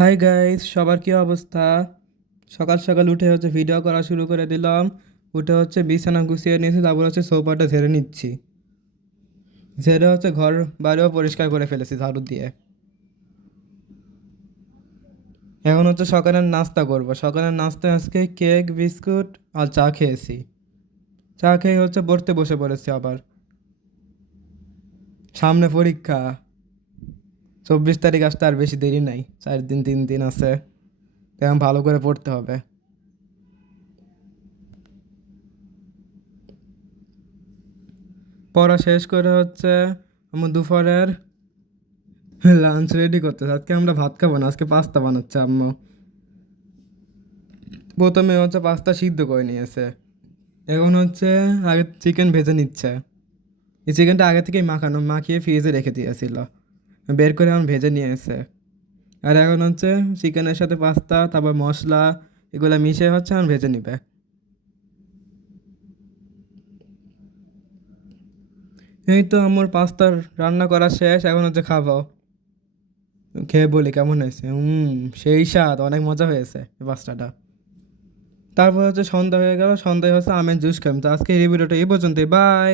Hi guys, সবার কি অবস্থা? সকাল সকাল উঠে ভিডিও করা শুরু করে দিলাম। উঠে বিছানা গুছিয়ে নিয়েছি, তারপর সোফাটা ঝেড়ে নিচ্ছি। ঝেড়ে ঘর বাড়িও পরিষ্কার করে ফেলেছি ঝাড়ু দিয়ে। এখন সকালের নাস্তা করব। সকালের নাস্তায় আজকে কেক, বিস্কুট আর চা খেয়েছি। চা খেয়ে পড়তে বসে পড়েছি আবার। সামনে পরীক্ষা, 24 তারিখ আসতে আর বেশি দেরি নাই, 4 দিন 3 দিন আছে। এখন ভালো করে পড়তে হবে। পড়া শেষ করে আমার দুপুরের লাঞ্চ রেডি করতেছে। আজকে আমরা ভাত খাবো না, আজকে পাস্তা বানাচ্ছে আম্মু। প্রথমে পাস্তা সিদ্ধ করে নিয়েছে। এখন আগে চিকেন ভেজে নিচ্ছে। এই চিকেনটা আগে থেকেই মাখিয়ে ফ্রিজে রেখে দিয়েছিল, বের করে এখন ভেজে নিয়ে এসে। আর এখন চিকেনের সাথে পাস্তা, তারপর মশলা, এগুলো মিশিয়ে এখন ভেজে নিবে। এই তো আমার পাস্তার রান্না করা শেষ, এখন খাবো। খেয়ে বলি কেমন হয়েছে। সেই স্বাদ, অনেক মজা হয়েছে এই পাস্তাটা। তারপর সন্ধ্যা হয়ে গেল, সন্ধ্যায় আমের জুস খাম। তো আজকে এই ভিডিওটা এই পর্যন্তই, বাই।